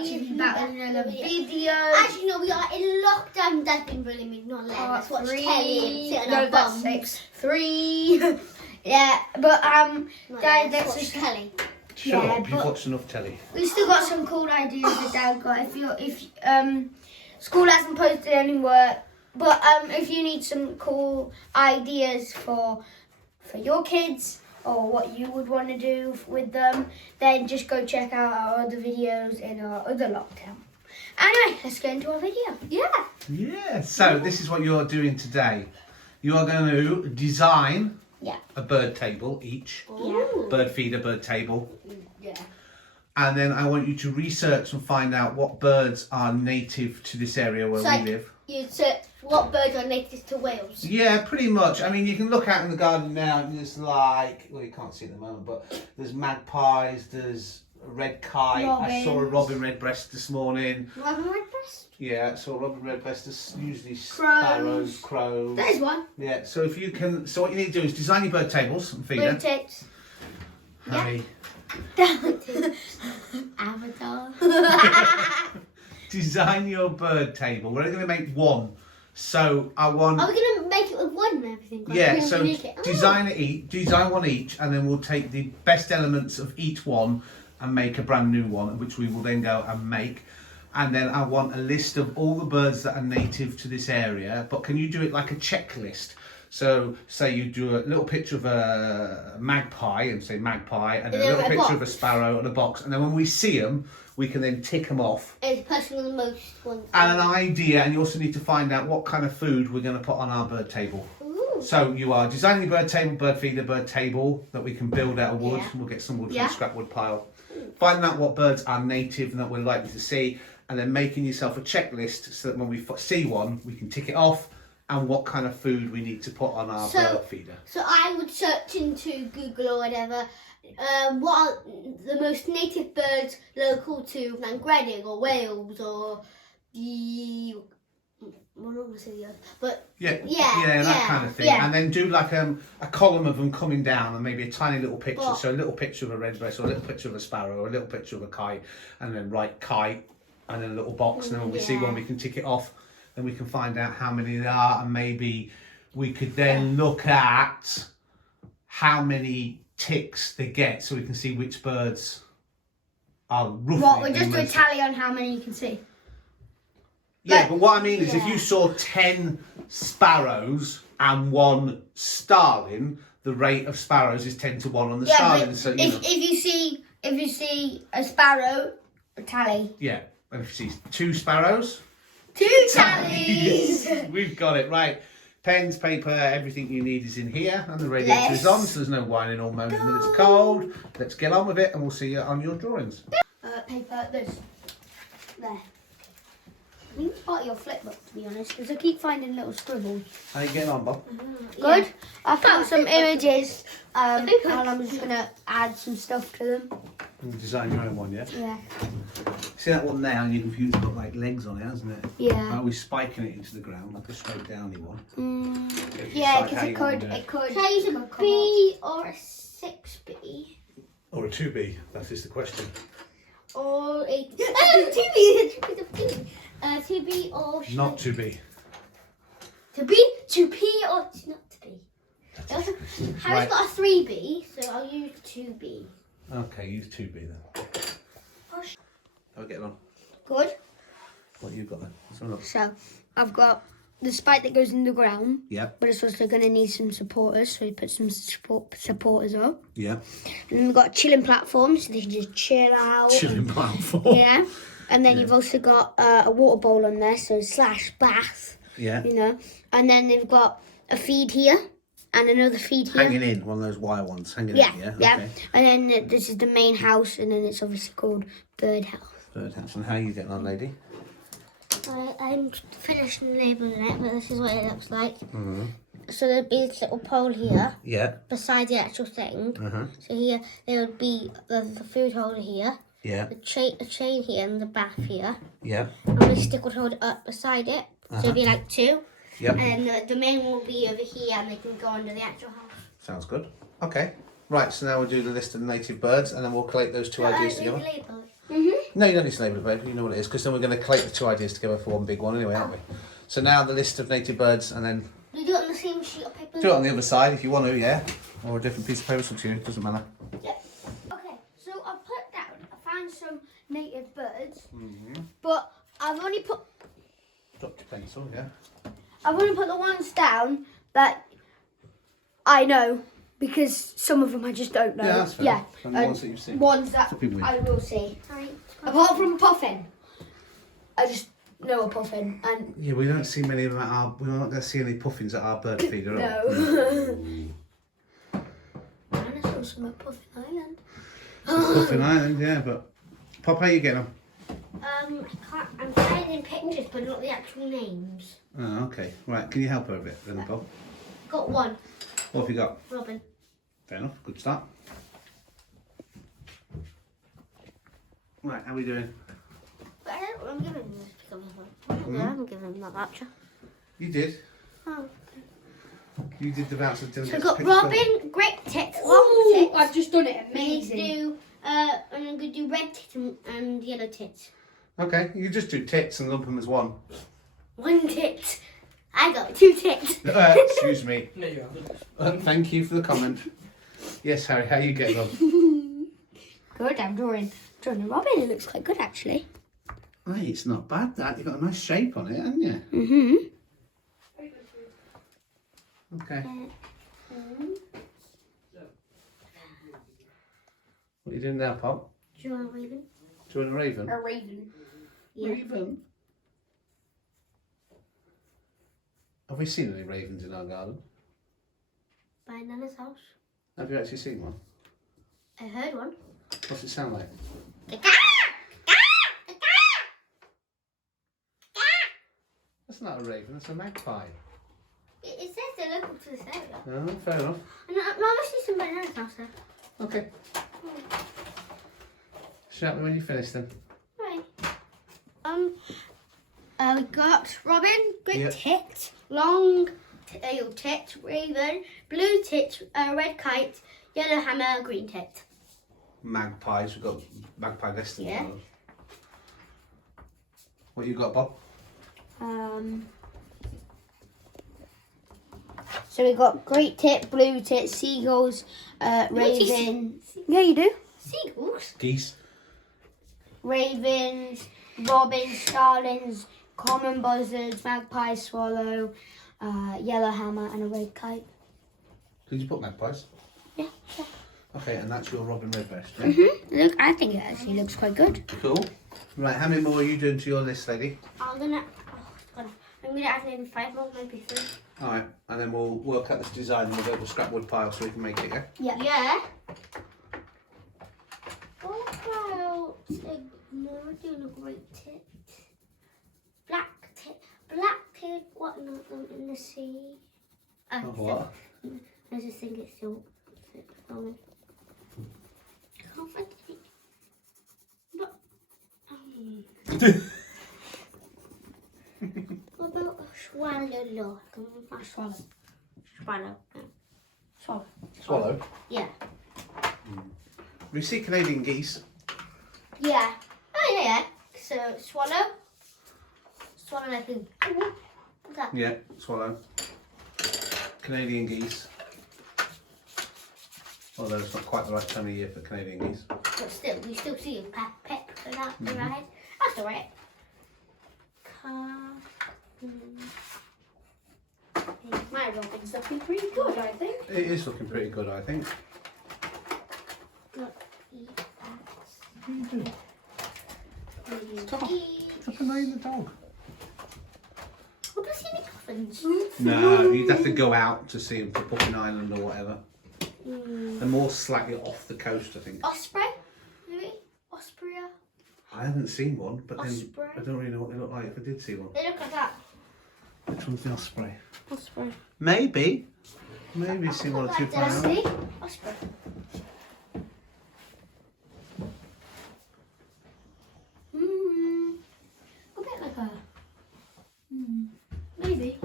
watching about another video. Actually, no, we are in lockdown. That's been really mean. Not letting us watch telly and sit on our bums. That's 3. Yeah, but Dad, let's just telly. Sure, Yeah, you've watched enough telly. We still got some cool ideas that Dad got. If school hasn't posted any work, but if you need some cool ideas for your kids or what you would want to do with them, then just go check out our other videos in our other lockdown. Anyway, let's get into our video. Yeah, so this is what you're doing today. You are going to design a bird table each. Bird feeder, bird table. Yeah. And then I want you to research and find out what birds are native to this area where we live. You'd search what birds are native to Wales. Yeah, pretty much. I mean, you can look out in the garden now and there's like, well, you can't see at the moment, but there's magpies, there's a red kite. Robins. I saw a robin redbreast this morning. Robin redbreast? Yeah, I saw a robin redbreast. There's usually sparrows, crows. There's one. Yeah, so if you can, so what you need to do is design your bird tables and feeder. Blue tips. Harry. Avatar. Design your bird table. We're only going to make one. So I want... Are we going to make it with one and everything? Yeah, so design one each, and then we'll take the best elements of each one and make a brand new one, which we will then go and make. And then I want a list of all the birds that are native to this area, but can you do it like a checklist? So say you do a little picture of a magpie and say magpie, and then a little picture of a sparrow and a box, and then when we see them, we can then tick them off. It's personally the most ones. And an idea, and you also need to find out what kind of food we're going to put on our bird table. Ooh. So you are designing a bird table, bird feeder, bird table that we can build out of wood. We'll get some wood from the scrap wood pile. Finding out what birds are native and that we're likely to see, and then making yourself a checklist so that when we see one, we can tick it off, and what kind of food we need to put on our bird feeder. So I would search into Google or whatever, what are the most native birds local to Llangrenig or Wales or the... Well, I'm not going to say the other, but... Yeah, that kind of thing. Yeah. And then do like a column of them coming down and maybe a tiny little picture. So a little picture of a redbreast or a little picture of a sparrow or a little picture of a kite, and then write kite and then a little box, and then when we see one we can tick it off. Then we can find out how many there are, and maybe we could then look at how many ticks they get, so we can see which birds are roughly. What? We'll just do a tally on how many you can see. Yeah, but what I mean is, if you saw 10 sparrows and 1 starling, the rate of sparrows is 10 to 1 on the starling. So if you see a sparrow, a tally. Yeah, and if you see 2 sparrows. 2 tallies! Yes, we've got it, right. Pens, paper, everything you need is in here, and the radiator is on, so there's no whining or moaning that it's cold. Let's get on with it, and we'll see you on your drawings. Paper, this. There. I think it's part of your flip book, to be honest, because I keep finding little scribbles. How you getting on, Bob? Good. I found some images, and I'm just going to add some stuff to them. You design your own one, yeah? Yeah. See that one there on your computer's got like legs on it, hasn't it? Yeah. Are we spiking it into the ground like a straight downy one? Yeah, because it could. Can I use a B or a 6B? Or a 2B, that is the question. Or a 2B. 2B or... Not 2B. To be, to P or not to be. Harry's got a 3B, so I'll use 2B. Okay, use 2B then. How are we getting on? Good. What you got then? Let's have a look. So, I've got the spike that goes in the ground. Yeah. But it's also going to need some supporters, so we put some supporters up. Yeah. And then we've got a chilling platform, so they can just chill out. Chilling platform. Yeah. And then you've also got a water bowl on there, so / bath. Yeah. You know. And then they've got a feed here. And another feed here. Hanging in, one of those wire ones. Hanging in, yeah? Yeah. Okay. And then this is the main house, and then it's obviously called Bird House. Bird house. And how are you getting on, lady? I'm finished labelling it, but this is what it looks like. Mm-hmm. So there'd be this little pole here. Yeah. Beside the actual thing. Uh-huh. So here there would be the food holder here. Yeah. The chain here and the bath here. Yeah. And the stick would hold it up beside it. So it'd be like 2. Yep. And the main one will be over here, and they can go under the actual house. Sounds good. Okay. Right, so now we'll do the list of native birds, and then we'll collate those 2 ideas together. Mm-hmm. No, you don't need to label it, babe. You know what it is, because then we're going to collate the two ideas together for one big one anyway, aren't we? So now the list of native birds, and then Do you do it on the same sheet of paper? do it on the other side if you want to, yeah? Or a different piece of paper, it's up to you. It doesn't matter. Yeah. Okay, so I put down, I found some native birds, but I've only put Drop your pencil, yeah. the ones down that I know, because some of them I just don't know. Yeah, that's fair. Yeah, And the ones that you've seen. ones that Something weird. I will see. Right. Apart from puffin, I just know a puffin, and Yeah, we don't see many of them at our... We're not going to see any puffins at our bird feeder, are we? no. And I saw some at Puffin Island. Puffin Island, yeah, but... Pop, how you getting on? I'm finding pictures, but not the actual names. Oh, okay. Right, can you help her a bit then, Bob? Got one, What have you got? Robin. Fair enough, good start. Right, how are we doing? But I'm giving him this pick up the phone. I haven't given him that voucher. You did. Oh. You did the voucher. So we've got Robin, great tits, long tits. I've just done it. We need to Amazing. do, and I'm going to do red tits and yellow tits. Okay, you just do tits and lump them as one. One tit. I got two tits. Excuse me. No, you haven't. Thank you for the comment. Yes, Harry, how are you getting on? Good, I'm drawing a robin. It looks quite good, actually. Hey, it's not bad, that. You've got a nice shape on it, haven't you? Mm-hmm. Okay. What are you doing now, Pop? Do you want a raven? Doing a raven? A raven. Yeah. Raven? Have we seen any ravens in our garden? By Nana's house. Have you actually seen one? I heard one. What's it sound like? That's not a raven, that's a magpie. It says they're local to this area. Oh, fair enough. And I'm actually some by Nana's house there. Okay. Shout me when you finish then. Right. We got Robin, great Yeah. tit, long tail tit, raven, blue tit, red kite, yellow hammer, green tit. Magpies, we've got magpie nesting. Yeah. What you got, Bob? So we got great tit, blue tit, seagulls, raven. Yeah, you do. Seagulls. Geese. Ravens, robins, starlings, common buzzards, magpie, swallow, yellow hammer, and a red kite. Did you put magpies? Yeah. Okay, and that's your robin redbreast, yeah? Look, I think it actually looks quite good. Cool. Right, how many more are you doing to your list, lady? I'm gonna add maybe 5 more, maybe 3. Alright, and then we'll work out this design and we'll go to the scrap wood pile so we can make it, yeah? Yeah. Yeah. What about no, we're doing a great tit. Black tit, what in the sea? Oh, what? I just think it's still filming. Can't find it. But, what about a swallow? Not swallow. Swallow. No. Swallow. Swallow. Yeah. We see Canadian geese. Yeah. Oh yeah. So swallow. Swallow like who? What's that? Yeah, swallow. Canadian geese. Although it's not quite the right time of year for Canadian geese. But still, we still see a pep for that, right? That's alright. My robin's looking pretty good, I think. It is looking pretty good, I think. What are you doing? Stop annoying the dog. What do you see any coffins? No, you'd have to go out to see them to Puffin Island or whatever. They're more slightly off the coast, I think. Osprey? Maybe? Osprey? I haven't seen one, but then Osprey. I don't really know what they look like if I did see one. They look like that. Which one's the osprey? Osprey. Maybe. Maybe see one or two flying out. See? Osprey. A bit like a... Maybe.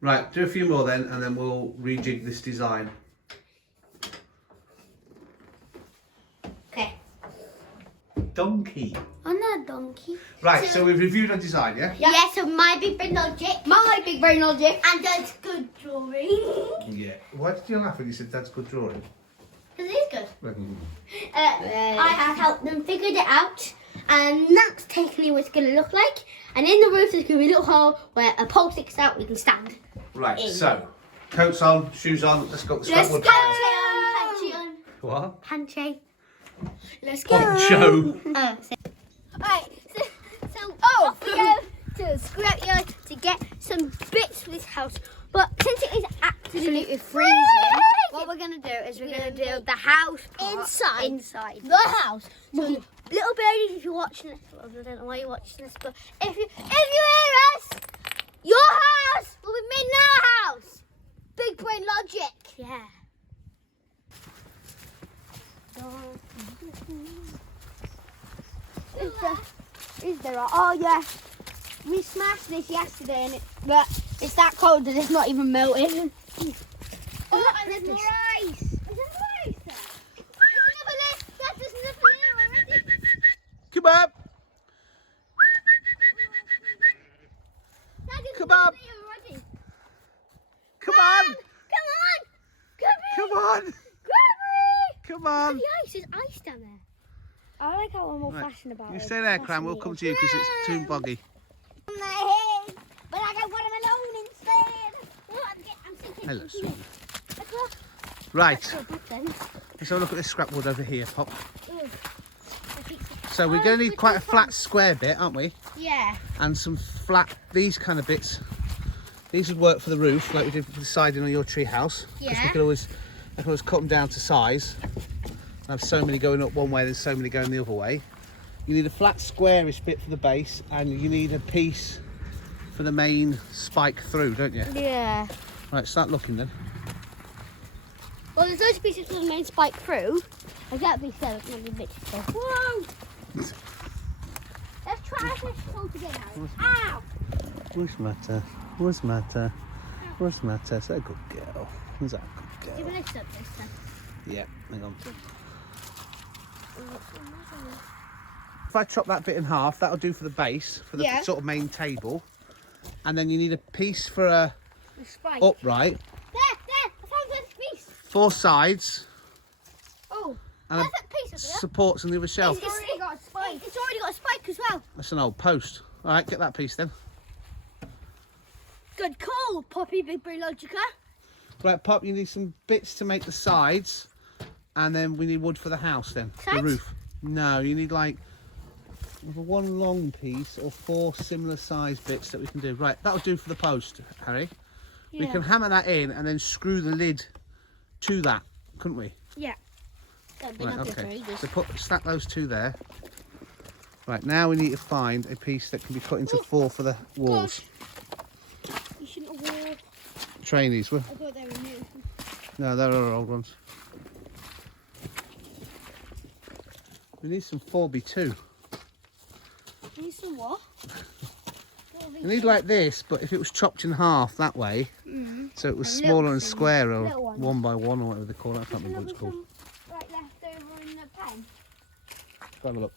Right, do a few more then, and then we'll rejig this design. Okay. donkey. I'm not a donkey. Right, so we've reviewed our design, yeah? Yeah, so my big brain logic. My big brain logic. And Dad's good drawing. Yeah. Why did you laugh when you said Dad's good drawing? Because it is good. I have helped them figure it out. And that's technically what it's going to look like. And in the roof there's going to be a little hole where a pole sticks out we can stand. Right, In. so coats on, shoes on, let's go. Let's go. Panche on. What? Panche. Let's go. Poncho. Alright, so off we go to the scrapyard to get some bits for this house. But since it is absolutely freezing, What we're gonna do is we're gonna do the house part inside. the house. So, little birdies, if you're watching this, well, I don't know why you're watching this, but if you hear us, your house will be made in our house. Big brain logic. Yeah. Is there? Oh yeah. We smashed this yesterday, but it's that cold that it's not even melting. Oh, and there's more ice. Is there more ice there? There's another layer. Dad, there's another layer already. Come on. Dad, there's Come another on. layer already. Come on. Come on. Come on. Grab Come on. the ice. There's ice down there. I like how I'm old Right. fashioned about You it. stay there, Cram. We'll come to you because it's too boggy. On my head, but I got watermelon instead. Oh, I'm thinking. Hello, sweet. Let's go. Right. Then. Let's have a look at this scrap wood over here, Pop. I think so. So we're going to need quite a flat square bit, aren't we? Yeah. And some flat, these kind of bits. These would work for the roof, like we did for the siding on your tree house. Because Yeah. we could always cut them down to size. Have so many going up one way, there's so many going the other way. You need a flat squarish bit for the base, and you need a piece for the main spike through, don't you? Yeah. Right, start looking then. Well, there's those pieces for the main spike through. I got these there. It's not a bit. Whoa! Let's try this all together. Ow! What's the matter? What's the matter? What's the matter? Is that a good girl? Is that a good Give girl? me this up this time. Yeah, hang on. If I chop that bit in half, that'll do for the base, for the Yeah. sort of main table. And then you need a piece for a The spike. upright, There! I found this piece. 4 sides, Oh, and a perfect piece of it. supports on the other shelf. It's already got a spike. It's already got a spike as well. That's an old post. All right, get that piece then. Good call, Poppy Big Brain Logica. Right, Pop, you need some bits to make the sides, and then we need wood for the house then, the Sides? roof. No, you need like one long piece or 4 similar sized bits that we can do. Right, that'll do for the post, Harry. We can hammer that in and then screw the lid to that, couldn't we? Yeah. That'd be Right, not okay. very good. So stack those 2 there. Right, now we need to find a piece that can be cut into 4 for the walls. You shouldn't have worn. Trainees, were. I thought they were new. No, they're our old ones. We need some 4x2. You need some what? You need like this, but if it was chopped in half that way, so it was A little smaller and thing. squarer, Little one. 1 by 1 or whatever they call it. I can't remember what it's called. Right left over in the pen. Go have a look.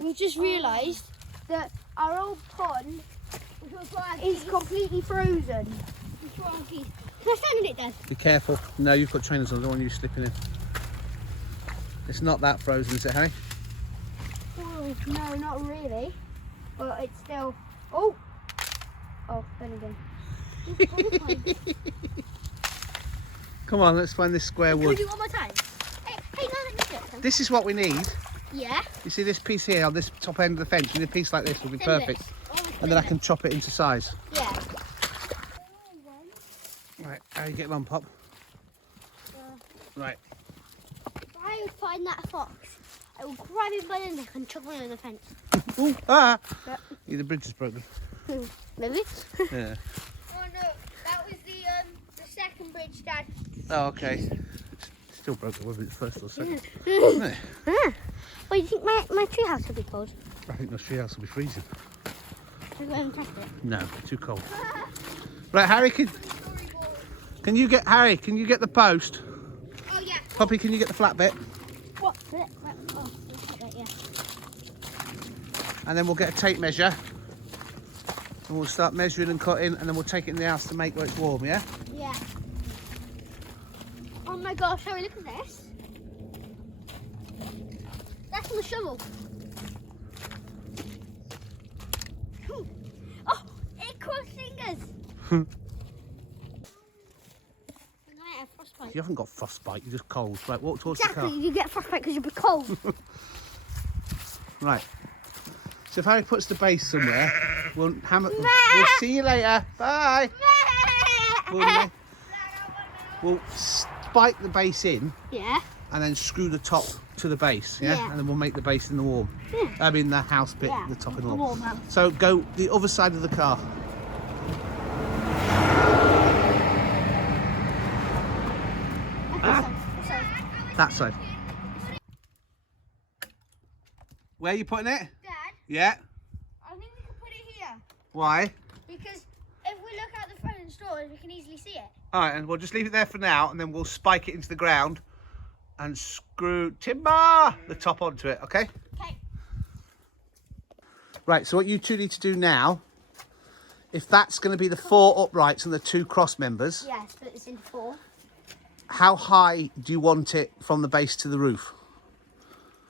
We just realised that our old pond is completely frozen. Can I stand in it then? Be careful. No, you've got trainers on. I don't want you slipping in. It's not that frozen, is it, Harry? Oh, no, not really. But it's still. Oh! Oh, then again. Come on, let's find this square Can we wood. do it one more time? Hey, no, let me do it then. This is what we need. Yeah. You see this piece here on this top end of the fence? You need a piece like this will be perfect. And then I can chop it into size. Yeah. Right, how are you getting on, Pop? Right. If I would find that fox, I will grab him by the neck and chuck him over the fence. Ooh, ah! Yeah. Yeah, the bridge is broken. Maybe. Yeah. Oh no, that was the second bridge, Dad. Oh, okay. Still broken, whether it's first or second. Well, you think my tree house will be cold? I think the tree house will be freezing. Should we go and test it? No, too cold. Right, Harry, can you get the post? Oh yeah. Poppy, can you get the flat bit? What bit? Oh, right, yeah. And then we'll get a tape measure. And we'll start measuring and cutting, and then we'll take it in the house to make where it's warm, yeah? Yeah. Oh my gosh, Harry, look at this. That's on the shovel. Oh, it crossed fingers. I have frostbite. You haven't got frostbite, you're just cold. Right, walk towards Exactly, the you get frostbite because you'll be cold. car. Right. So if Harry puts the base somewhere, we'll hammer. We'll see you later. Bye. We'll spike the base in. Yeah. And then screw the top to the base, yeah? Yeah. And then we'll make the base in the warm. Yeah. I mean the house bit, Yeah, the top in the the warm. warm one. So go the other side of the car. That side. Where are you putting it? Dad, Yeah. I think we can put it here. Why? Because if we look out the front and stores, we can easily see it. Alright, and we'll just leave it there for now, and then we'll spike it into the ground and screw timber the top onto it, okay? Okay. Right, so what you two need to do now, if that's going to be the 4 uprights and the 2 cross members, Yeah, split this into 4. how high do you want it from the base to the roof?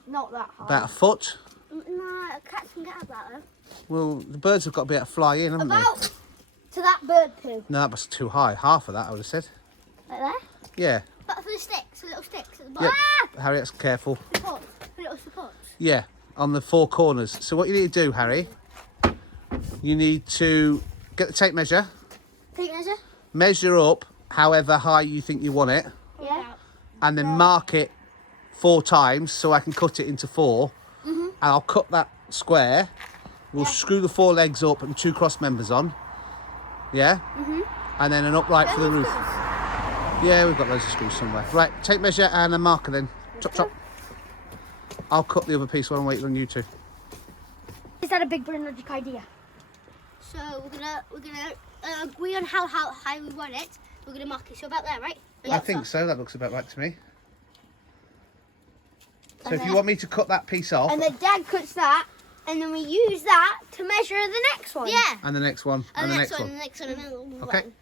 Not that high. About a foot? No, cats can get up that though. Well, the birds have got to be able to fly in, haven't About to that bird poo. they? No, that was too high. Half of that, I would have said. Like there? Yeah. But for the sticks, the little sticks at the Yeah. bottom. Harriet's careful. Supports, the little supports. Yeah, on the 4 corners. So what you need to do, Harry, you need to get the tape measure, Tape measure? measure up however high you think you want it, Yeah. and then mark it 4 times so I can cut it into 4. And I'll cut that square. We'll screw the 4 legs up and 2 cross members on. Yeah? And then an upright for the roof. Yeah, we've got loads of screws somewhere. Right, tape measure and a marker then. Chop, chop. I'll cut the other piece while I'm waiting on you two. Is that a big brain logic idea? So we're gonna agree on how high we want it. We're gonna mark it. So about there, right? I think so. That looks about right to me. So And if you then- want me to cut that piece off, And then Dad cuts that, and then we use that to measure the next one. Yeah. and the next one, And and the the next next one, one. and the next one, and then Okay. one.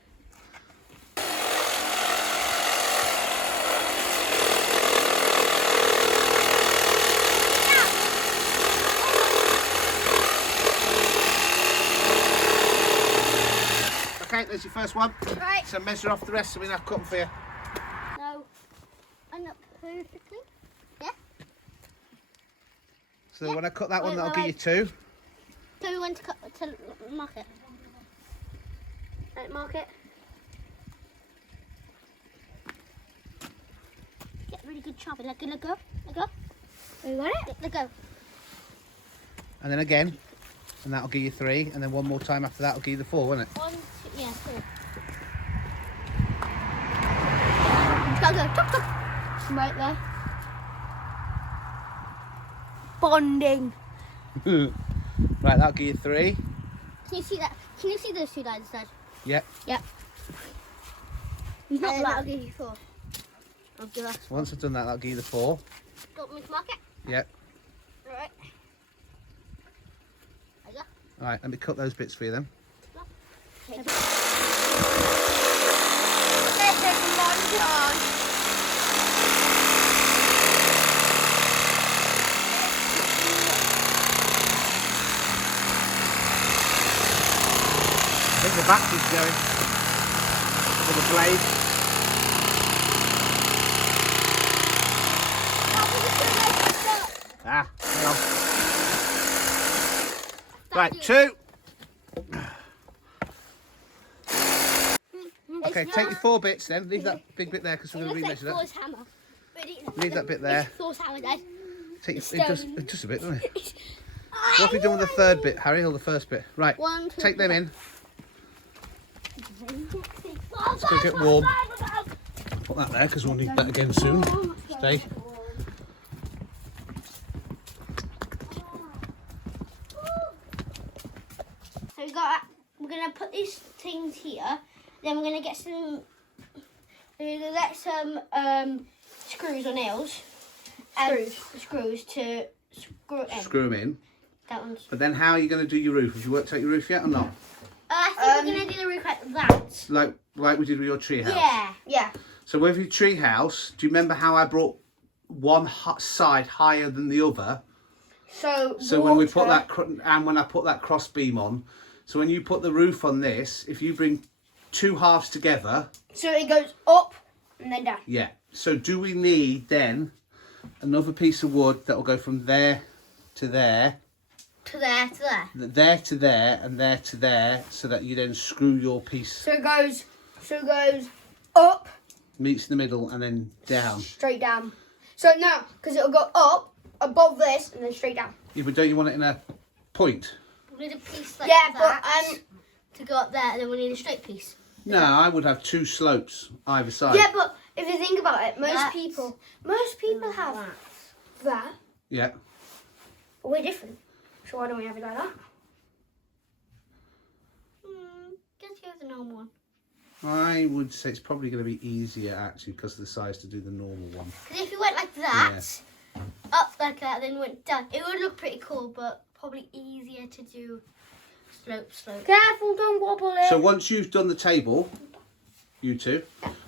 Okay, there's your first one. Right. So measure off the rest so we can have cut them for you. No. And up perfectly. Yeah. So Yeah. when I cut that one, Wait, that'll wait, give you 2. So we want to mark it. Right, mark it. Get really good chopping. Let go. Let go. We got it? Let go. And then again, and that'll give you 3. And then one more time after that will give you the 4, won't it? 1, 2, yeah, 4. Gotta go. Chop, chop. Right there. Bonding. Right, that'll give you 3. Can you see that? Can you see those 2 lines, Dad? Yep. Yep. Not Not that'll that. give you 4. I'll give us. Once I've done that, that'll give you the 4. Got me to mark it. Yep. Alright. There you go. All right, let me cut those bits for you then. Okay. This is montage. I think the battery's going for the blade. Ah, hang on. Right, 2. Okay, take your 4 bits then. Leave that big bit there because we're It going to looks like remeasure that. Thor's hammer. Leave that bit there. It's Thor's hammer, Dad. Take your, it does a bit, doesn't it? What have we done with the 3rd bit, Harry, or the 1st bit? Right, 1, 2, take them in. It's gonna get warm. Put that there because we'll need that again soon. Stay. So we're gonna put these things here. Then we're gonna get some. We're gonna get some screws or nails. Screws to screw it in. Screw them in. That one's. But then how are you going to do your roof? Have you worked out your roof yet or not? I think we're going to do the roof like that. Like we did with your tree house? Yeah. Yeah. So with your tree house, do you remember how I brought one side higher than the other? So when we put that, and when I put that cross beam on, so when you put the roof on this, if you bring two halves together. So it goes up and then down. Yeah. So do we need then another piece of wood that will go from there to there? To there, to there. There to there and there to there, so that you then screw your piece. So it goes up, Meets the middle and then down. straight down. So no, because it'll go up above this and then straight down. Yeah, but don't you want it in a point? We need a piece like Yeah, that to go up there, and then we need a straight piece. No, I would have two slopes either side. Yeah, but if you think about it, most That's- people have that. Yeah. We're different. So why don't we have it like that? Just use the normal one. I would say it's probably going to be easier actually because of the size to do the normal one. Because if you went like that, up like that, then went down, it would look pretty cool, but probably easier to do slope. Careful, don't wobble it. So once you've done the table, you two,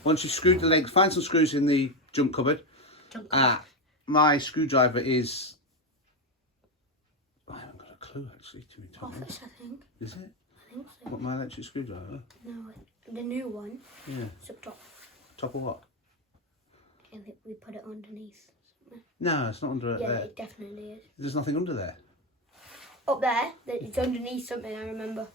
once you've screwed the legs, find some screws in the junk cupboard. My screwdriver is... I haven't got a clue actually, to be honest. Office, I think. Is it? I think so. What, my electric screwdriver? No, the new one. Yeah. It's up top. Top of what? And we put it underneath. No, it's not under it Yeah, there. it definitely is. There's nothing under there. Up there, it's underneath something, I remember.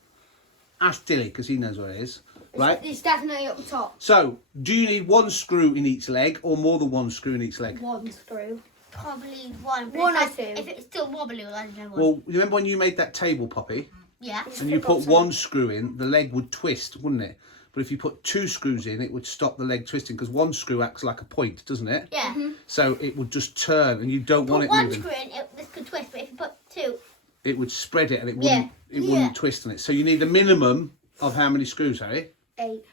Ask Dilly because he knows what it is. Right? It's definitely up top. So, do you need one screw in each leg or more than one screw in each leg? One screw. Probably one. But One or if two. If it's still wobbly, I'll add another one. Well, you remember when you made that table, Poppy, Yeah. and you put one screw in, the leg would twist, wouldn't it? But if you put two screws in, it would stop the leg twisting because one screw acts like a point, doesn't it? Yeah. So it would just turn, and you don't want Put it one moving. screw in, this could twist, but if you put two, It would spread it, and it Yeah. wouldn't twist on it. So you need a minimum of how many screws, Harry? 8.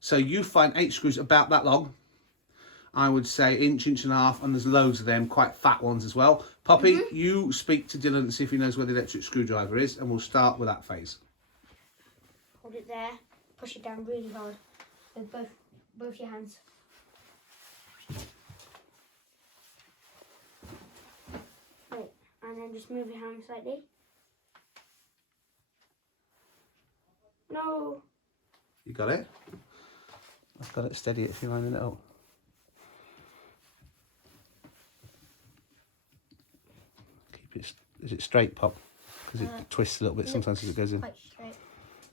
So you find 8 screws about that long. I would say inch and a half, and there's loads of them, quite fat ones as well. Poppy, you speak to Dylan and see if he knows where the electric screwdriver is, and we'll start with that phase. Hold it there. Push it down really hard with both your hands. Right, and then just move your hand slightly. No. You got it? I've got it steady if you're lining it up. Keep it, is it straight, Pop? Because it twists a little bit sometimes as it goes in. quite straight.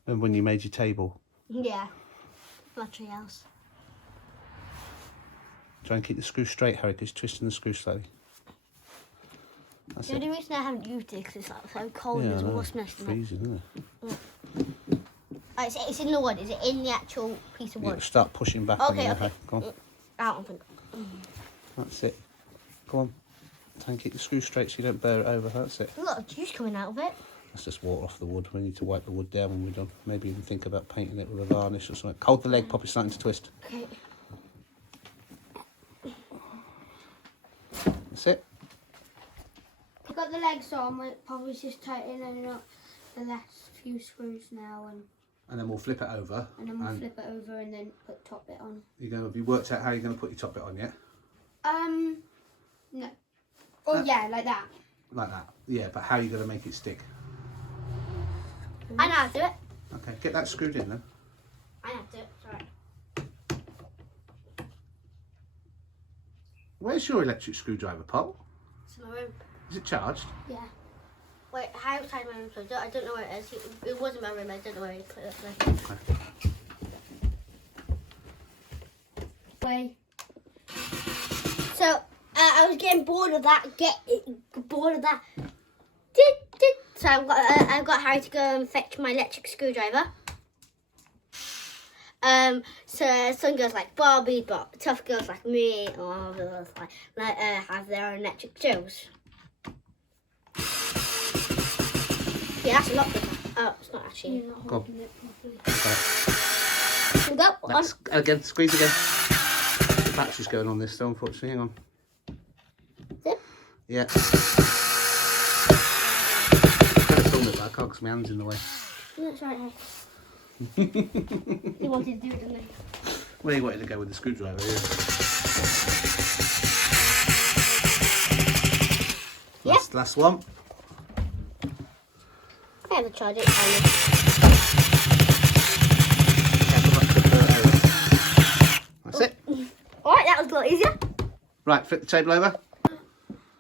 Remember when you made your table? Yeah. Nothing else. Try and keep the screw straight, Harry, because twisting the screw slowly. That's The it. only reason I haven't used it is because it's like so cold Yeah, and I it's know. almost messed up. Freezing, isn't it? It's in the wood. Is it in the actual piece of You wood? start pushing back on Okay, there, okay. Harry. Go on. I don't think. That's it. Go on. Try and keep the screw straight so you don't burr it over. That's it. There's a lot of juice coming out of it. That's just water off the wood. We need to wipe the wood down when we're done. Maybe even think about painting it with a varnish or something. Hold the leg, Poppy's starting to twist. Okay. That's it. I've got the legs on, we're probably just tightening up the last few screws now, And then we'll flip it over. and then we'll flip it over and then put top bit on. Have you worked out how you're going to put your top bit on yet? No. Oh yeah, like that. Like that. Yeah, but how are you going to make it stick? I know how to do it. Okay, get that screwed in then. I know how to do it. Sorry. Where's your electric screwdriver, Pop? It's in my room. Is it charged? Yeah. Wait, how outside my room? So I don't know where it is. It was in my room. I don't know where you put it. There. Way. So I was getting bored of that. So I've got Harry to go and fetch my electric screwdriver. So some girls like Barbie, but tough girls like me or other girls like have their own electric tools. Yeah, that's a lot better. Oh, it's not actually. You're not Go holding it properly. Here we go. On. Again, squeeze again. Battery's going on this though, unfortunately. Hang on. Is it? Yeah. I'm going to film it, but I can't because my hand's in the way. That's right. He wanted to do it, didn't he? Well, he wanted to go with the screwdriver, yeah. Last one. I haven't tried it. That's it. Alright, that was a lot easier. Right, flip the table over.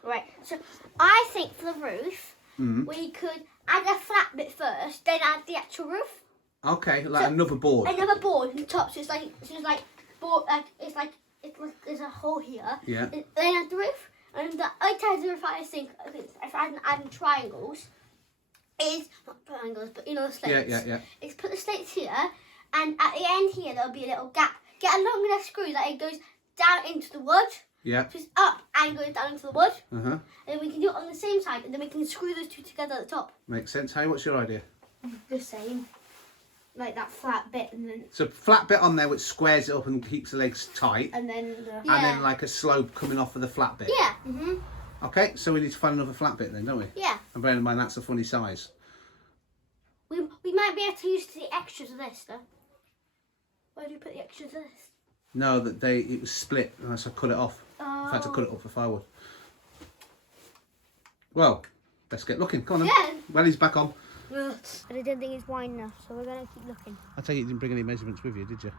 Right, so I think for the roof, we could add a flat bit first, then add the actual roof. Okay, like another board. Another board on the top, so it's like board, there's a hole here. Yeah. And then add the roof, and the other type of roof I think if I add triangles is not triangles, but you know the slates. Yeah. Is put the slates here, and at the end here there'll be a little gap. Get a long enough screw that it goes down into the wood. Yeah. Just up and goes down into the wood. Uh-huh. And we can do it on the same side, and then we can screw those two together at the top. Makes sense. Harry, what's your idea? The same. Like that flat bit and then... So flat bit on there which squares it up and keeps the legs tight. And then the... Yeah. And then like a slope coming off of the flat bit. Yeah. Okay, so we need to find another flat bit then, don't we? Yeah. And bear in mind that's a funny size. We might be able to use the extras of this, though. Where do you put the extras of this? No, it was split, and so I cut it off. Oh. I had to cut it up for firewood. Well, let's get looking. Come on then. Yeah. Well, he's back on. But I don't think it's wide enough, so we're going to keep looking. I take it you didn't bring any measurements with you, did you?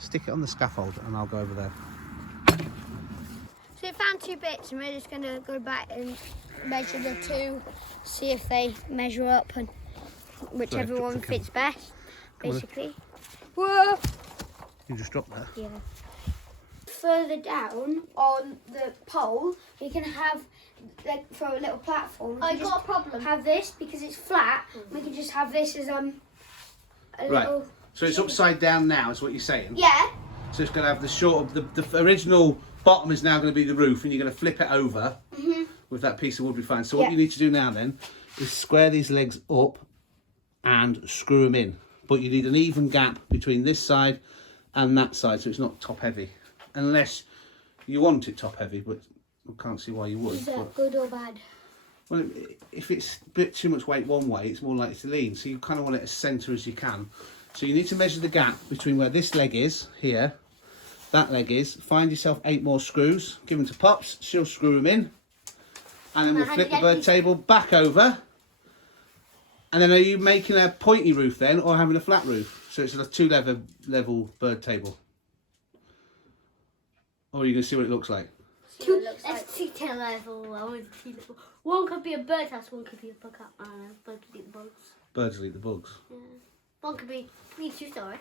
Stick it on the scaffold and I'll go over there. So we found 2 bits and we're just going to go back and measure the 2, see if they measure up and whichever one fits best, basically. Whoa! You just dropped that. Yeah. Further down on the pole, we can have like for a little platform. I got a problem. Have this because it's flat. We can just have this as a Right. little. So it's upside down now, is what you're saying? Yeah. So it's going to have the short of the original bottom is now going to be the roof, and you're going to flip it over with that piece of wood we find. So what you need to do now then is square these legs up and screw them in. But you need an even gap between this side and that side, so it's not top heavy. Unless you want it top heavy, but I can't see why you would. Is that good or bad? Well, if it's a bit too much weight one way, it's more likely to lean. So you kind of want it as centre as you can. So you need to measure the gap between where this leg is, here, that leg is. Find yourself 8 more screws. Give them to Pops. She'll screw them in. And then we'll flip the bird table back over. And then are you making a pointy roof then, or having a flat roof? So it's a 2 level bird table. Or are you going to see what it looks like? Let's see 10 level. I want to see level. One could be a birdhouse, one could be a bug house. Birds would eat the bugs. Birds will eat the bugs. Yeah. One could be 2-story.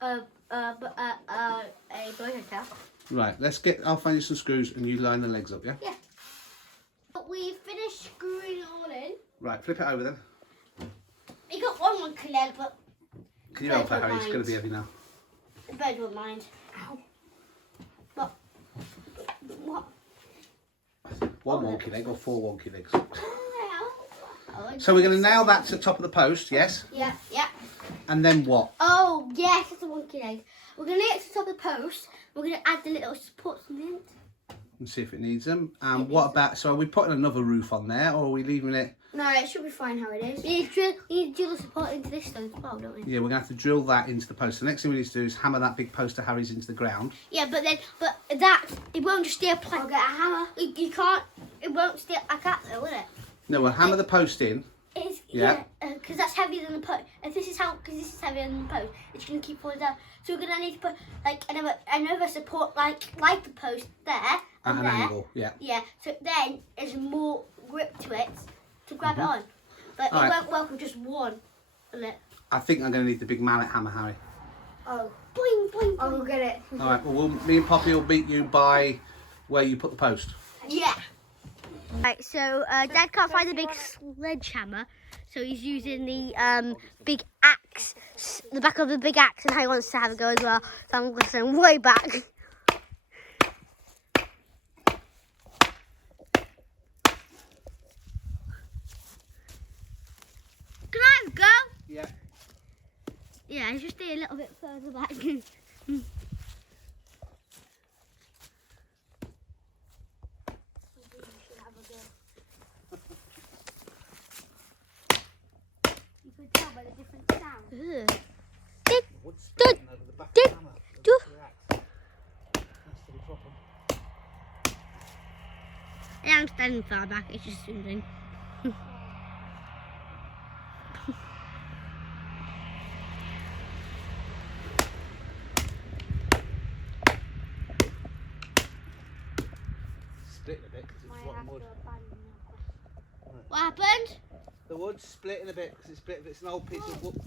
A birdhouse house. Right, I'll find you some screws and you line the legs up, yeah? Yeah. But we finished screwing it all in. Right, flip it over then. We got one monkey leg, but Can you help it, Harry? It's going to be heavy now. the bird won't mind. Ow. But what? One wonky leg or 4 wonky legs. Ow. So we're going to nail that to the top of the post, yes? Yeah. And then what? Oh, yes, it's a monkey leg. We're going to get to the top of the post. We're going to add the little supports on the end. And see if it needs them. And what about, so are we putting another roof on there, or are we leaving it? No, it should be fine how it is. We need to drill the support into this stone as well, don't we? Yeah, we're going to have to drill that into the post. The next thing we need to do is hammer that big post of Harry's into the ground. Yeah, but that, it won't just stay a plank. I'll get a hammer. You can't, it won't stay like that though, will it? No, we'll hammer the post in. It's, Yeah. Because that's heavier than the post. If this is because this is heavier than the post, it's going to keep falling down. So we're going to need to put like another support like the post there. At an there. angle, yeah. Yeah, so then there's more grip to it to grab it on. But All it right. won't work with just one, will it? I think I'm going to need the big mallet hammer, Harry. Oh, Boing, boing, I'll go boing. get it. All right, well, me and Poppy will meet you by where you put the post. Yeah. Right, so Dad can't find the big sledgehammer, so he's using the big axe, the back of the big axe, and he wants to have a go as well. So I'm going to send him way back. Can I have a go? Yeah. Yeah, just stay a little bit further back. different sound. Wood splitting over the back of the hammer. do. That's the problem. Yeah, I'm standing far back. It's just soothing. Splitting a bit because it's rotten wood. What happened? The wood's splitting a bit because it's split. It's an old piece of wood.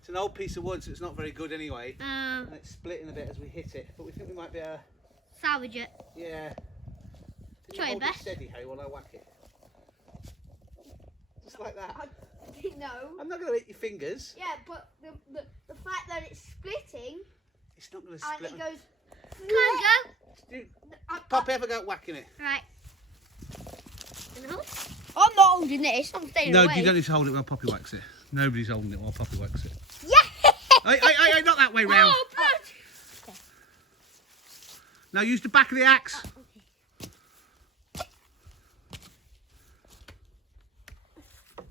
It's an old piece of wood, so it's not very good anyway. And it's splitting a bit as we hit it. But we think we might be able to Salvage it. Yeah. Can Try your hold best. it steady, Harry, while I whack it? Just like that. No. I'm not going to hit your fingers. Yeah, but the fact that it's splitting It's not going to and split. it goes. Come on, go. Pop, ever go whacking it? Right. And hold. I'm not holding this. I'm staying No, away. you don't need to hold it while Poppy whacks it. Nobody's holding it while Poppy whacks it. Yeah. Hey, not that way round. Oh, blood. Now use the back of the axe.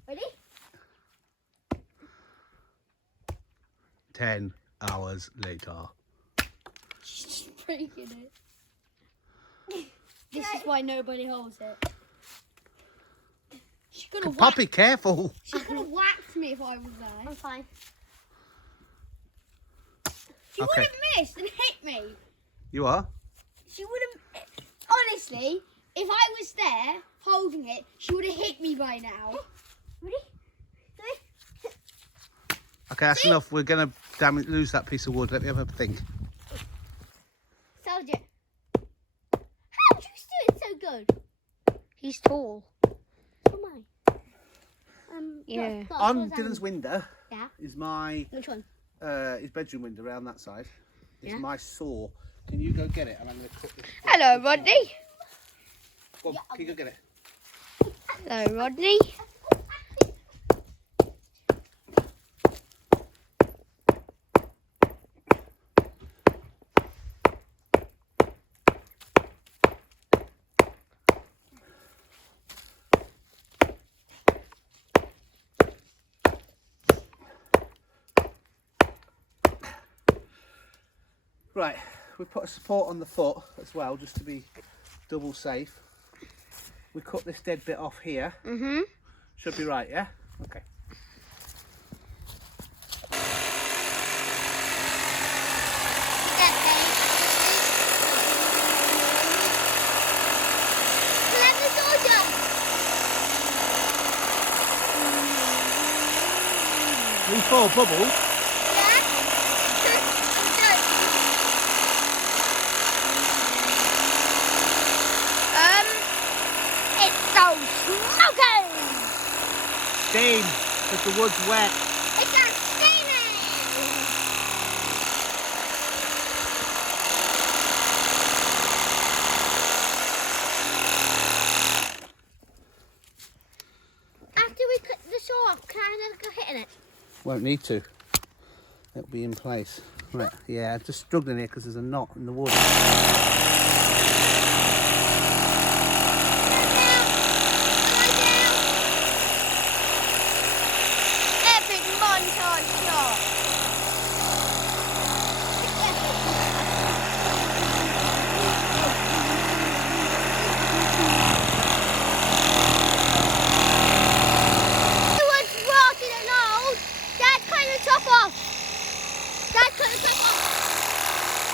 Ready? 10 hours later. She's just breaking it. This is why nobody holds it. She could have Poppy, careful. whacked me if I was there. I'm fine. She Okay. would have missed and hit me. You are? She would have. Honestly, if I was there holding it, she would have hit me by now. Ready? Okay, that's enough. We're going to lose that piece of wood. Let me have a think. Soldier. How'd you do it so good? He's tall. Come on. Yeah. On Dylan's window Yeah. is my Which one? his bedroom window around that side. Is Yeah. my saw. Can you go get it? And I'm going to cut this. Hello, Rodney. Go on, can you go get it? Hello, Rodney. Right, we put a support on the foot as well, just to be double safe. We cut this dead bit off here. Mm-hmm. Should be right, yeah? Okay. Clever soldier. These four bubbles. It's so smoking. Steam, because the wood's wet. It's a steaming. After we cut the saw off, can I go hitting it? Won't need to. It'll be in place. Right, yeah, I'm just struggling here because there's a knot in the wood. Epic montage shot. The wood's rotted and old. Dad, cut the top off. Dad, cut the top off.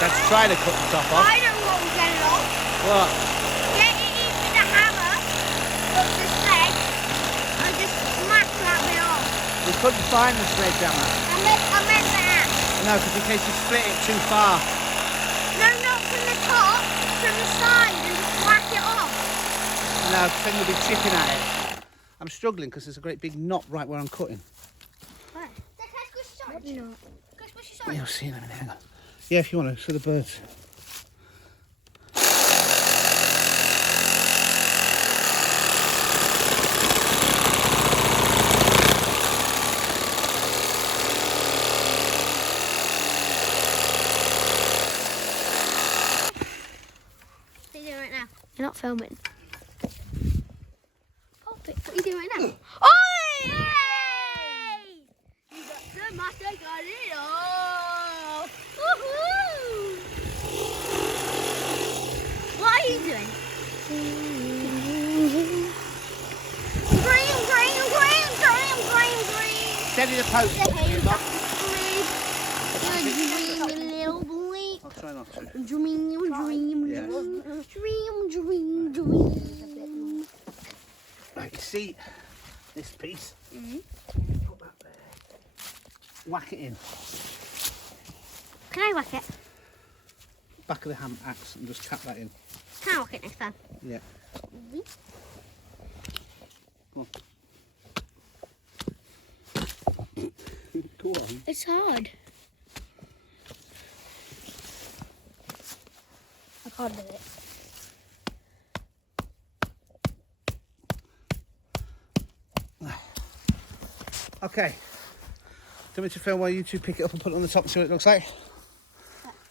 Let's try to cut the top off. I know what we're getting off. What? Get it into the hammer of the sledge and just smack that bit off. We couldn't find the sledgehammer. I meant that. No, because in case you split it too far. No, not from the top, from the side and just whack it off. No, because then you'll be chipping at it. I'm struggling because there's a great big knot right where I'm cutting. Dad, can I squish the sausage? No. Can I squish the sausage? You'll see in a minute, hang on. Yeah, if you want to, for the birds. You're not filming. Pop it. What are you doing right now? Oi! Yay! You got so much, I got it all. Woohoo! What are you doing? Green, green, green, green, green, green. Steady the post. The hay is You're dreaming, little boy. I'll try not to. Dream, dream, Yeah. dream. Right, you see this piece? Put that there. Whack it in. Can I whack it? Back of the hand axe and just tap that in. Can I whack it next time? Yeah. Come on. Go on. It's hard. I can't do it. Okay. Do you want me to film while you two pick it up and put it on the top and see what it looks like?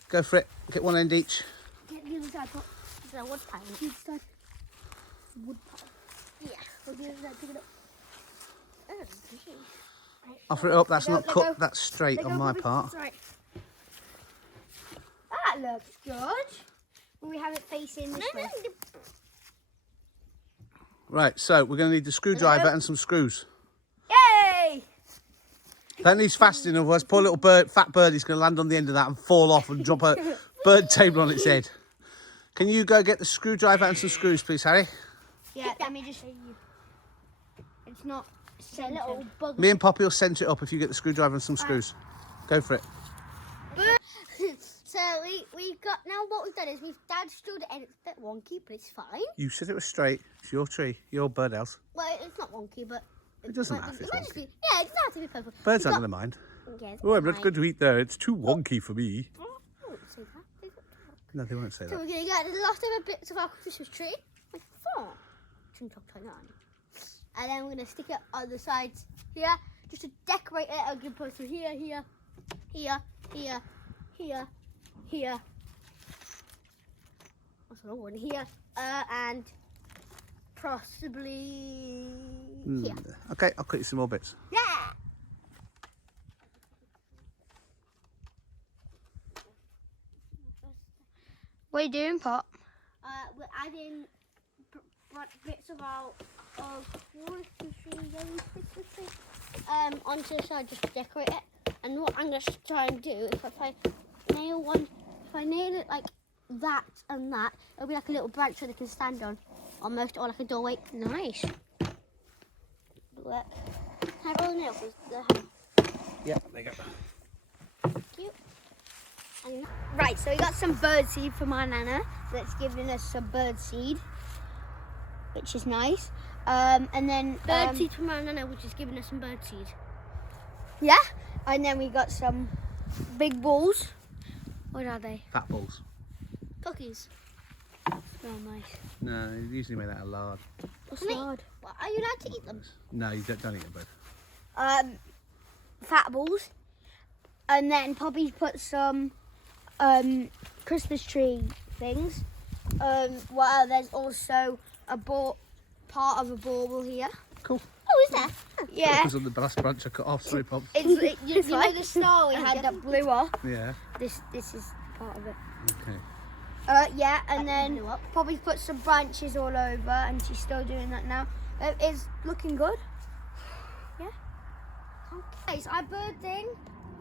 Go for it. Get one end each. Get the other side, put the wood pile. The other side. Wood pile. Yeah. Put the other side, pick it up. Oh, right. Offer it up. That's Let not go, cut. let go. That's straight Let on go, my Bobby. part. That's right. That looks good. Will we have it facing this way? Right, so we're going to need the screwdriver and some screws. Yay! That needs fast enough, otherwise poor little bird, fat birdie's going to land on the end of that and fall off and drop a bird table on its head. Can you go get the screwdriver and some screws, please, Harry? Yeah, let me just show you. It's not A little bug. Me and Poppy will centre it up if you get the screwdriver and some screws. Go for it. So we've got, now what we've done is we've screwed it in. It's a bit wonky, but it's fine. You said it was straight. It's your tree, your birdhouse. Well, it's not wonky, but It doesn't matter if it's might just wonky. be, yeah, it doesn't have to be purple. Birds We've aren't going to mind. got- yeah, it's Oh, I'm not fine. going to eat there. It's too wonky for me. Oh, I wouldn't say that. No, they won't say So that. we're going to get the leftover bits of our Christmas tree, like four. And then we're going to stick it on the sides here, just to decorate it. I'm going to put it here, here, here, here, here, here. That's another one here, and possibly here. Okay, I'll cut you some more bits. Yeah. What are you doing, Pop? We're adding bits of our Christmas tree, onto the side just to decorate it. And what I'm going to try and do is if I nail it like that and that, it'll be like a little branch that they can stand on, almost, or like a doorway. Nice. Look. Can I roll the nail? Yeah, there you go. Thank you. And Right, so we got some bird seed from our nana that's giving us some bird seed, which is nice. And then bird seed from our nana, which is giving us some bird seed. yeah, and then we got some big balls. What are they? Fat balls. Cookies. Smell nice. No, they usually made out of lard. What's Mate. hard? Well, are you allowed to eat them? No, you don't eat them both. Fat balls, and then Poppy put some Christmas tree things. Well, there's also a ball, part of a bauble here. Cool. Oh, is there? Yeah, It was on the last branch I cut off. Sorry, Pop. you know the star we had that blew off. Yeah. This is part of it. Okay. Yeah, and then blew up. Poppy put some branches all over, and she's still doing that now. It's looking good. Yeah. Guys, our bird thing,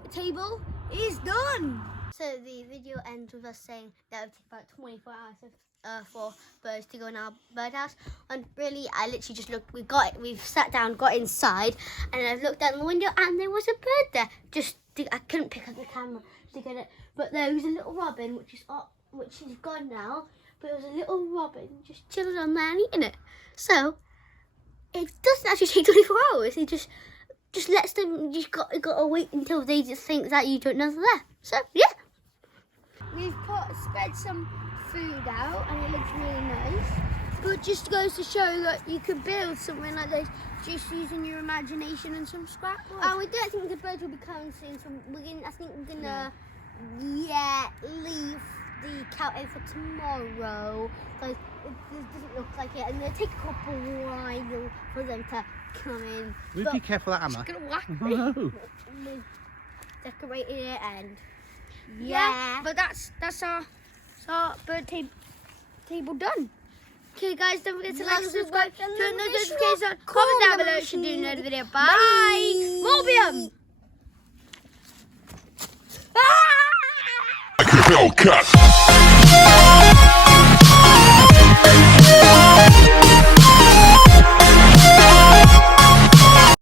the table is done. So the video ends with us saying that it would take about 24 hours for birds to go in our birdhouse. And really, I literally just looked. We've sat down, got inside, and I've looked out the window, and there was a bird there. I couldn't pick up the camera to get it, but there was a little robin, which is gone now. But it was a little robin just chilling on there and eating it. So it doesn't actually take 24 hours. It just lets them. You just got to wait until they just think that you don't know they're there. So yeah. We've spread some food out, and it looks really nice. But just goes to show that you could build something like this just using your imagination and some scrap wood. And we don't think the birds will be coming soon, so I think we're gonna leave the count in for tomorrow because it doesn't look like it, and it'll take a couple while for them to come in. Would be careful that hammer. It's gonna whack me. No. We decorated it, and But that's our bird table done. Okay, guys, don't forget to like and subscribe, turn those notifications on, comment down below if you do another video. Bye! Morbium! Hellcat.